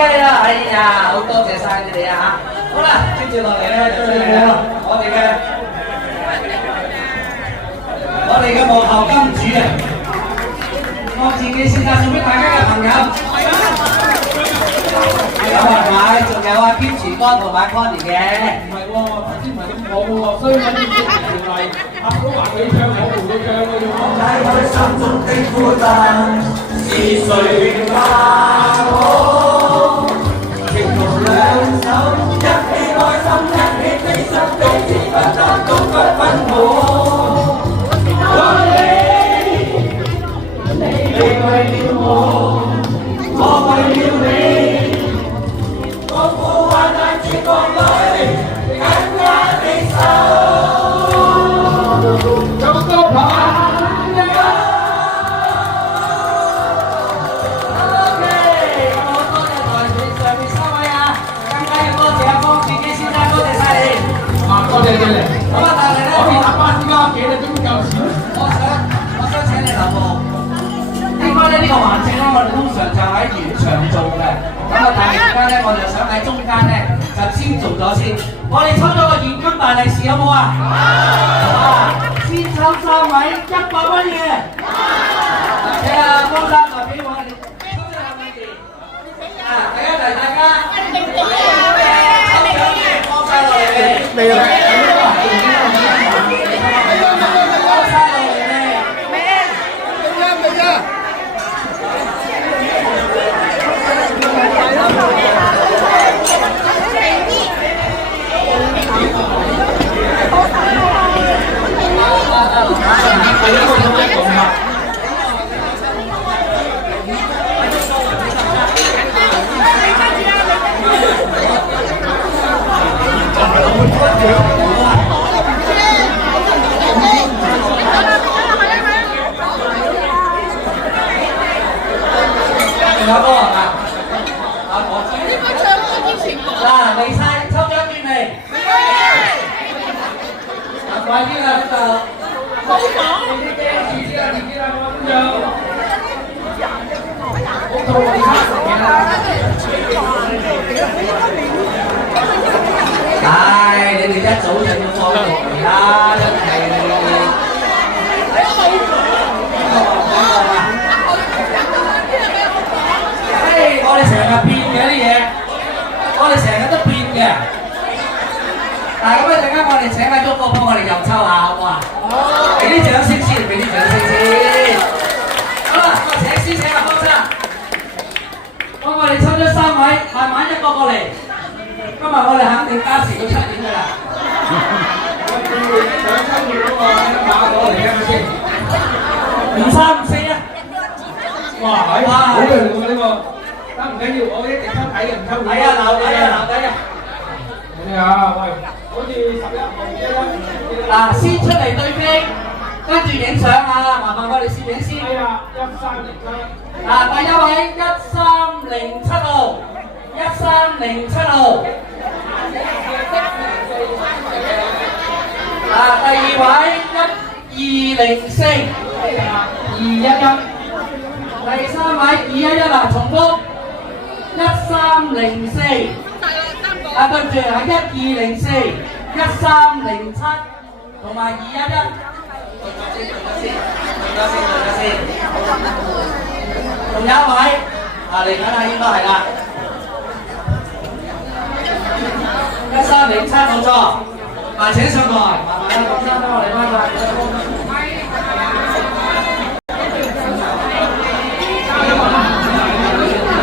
OK 啦，哎呀，好多謝晒你哋啊！好啦，跟住落嚟咧就係我哋嘅幕後金主啊！我自己先送俾大家嘅朋友，有係咪？仲有阿堅持哥同埋 Connie 嘅。唔係喎，頭先唔係咁講喎，所以揾啲條例，阿佬話佢唱，我陪佢唱嘅啫喎。解開心中的負擔，是誰話我？情同兩手，一起開心，一起悲傷，彼此分擔，都不分我。你為了我，我為了你，我苦患難絕望裏，緊握你手。有個高朋友。OK， 咁好多謝台上面3位啊，更加要多謝阿方志基先生，多謝晒你。多謝你。咁啊，但係咧，我搭巴士返屋企，你都唔夠錢。我想請你留步。應該咧呢個環節咧，我哋通常就喺現場做嘅。咁啊，但係而家咧，我就想喺中間咧就先做咗先。我哋抽咗個現金大利是好冇啊？先抽3位100蚊嘅。請阿方生代表我哋抽咗100蚊嘅。大家嚟，大家。放晒落嚟嘅。未啊？嚟晒抽獎券未？快啲啦，呢度。冇講。你啲驚住先啊，自己啦，咁樣。好到我哋卡成嘅啦。唉，你哋一早就要放落嚟啦，真係。我哋成日變嘅啲嘢，我哋成日都變嘅。嗱，咁一陣間我哋請阿旭哥幫我哋又抽下，好唔好啊？好。俾啲掌聲先，俾啲掌聲先。好啦，我請先請阿方生，幫我哋抽咗3位，慢慢一個過嚟。今日我哋肯定加時到7點㗎啦。我想抽住嗰個馬攞嚟聽下先。5、3、5、4啊！哇，係，好靚喎呢個。得唔緊要，我一定抽底嘅，唔抽底。係啊，留底啊，留底啊！你啊，喂，好似11號啫。嗱，先出嚟對飛，跟住影相啊！麻煩我哋攝影師。係啊，1307。嗱，第一位1307號，1307號。第二位1204，211。第3位211啊，重複1304。對唔住係1204、1307同埋211。對咗先。仲有一位嚟緊啦，應該係啦。1307冇錯，請上台，麻煩阿方生幫我哋翻晒。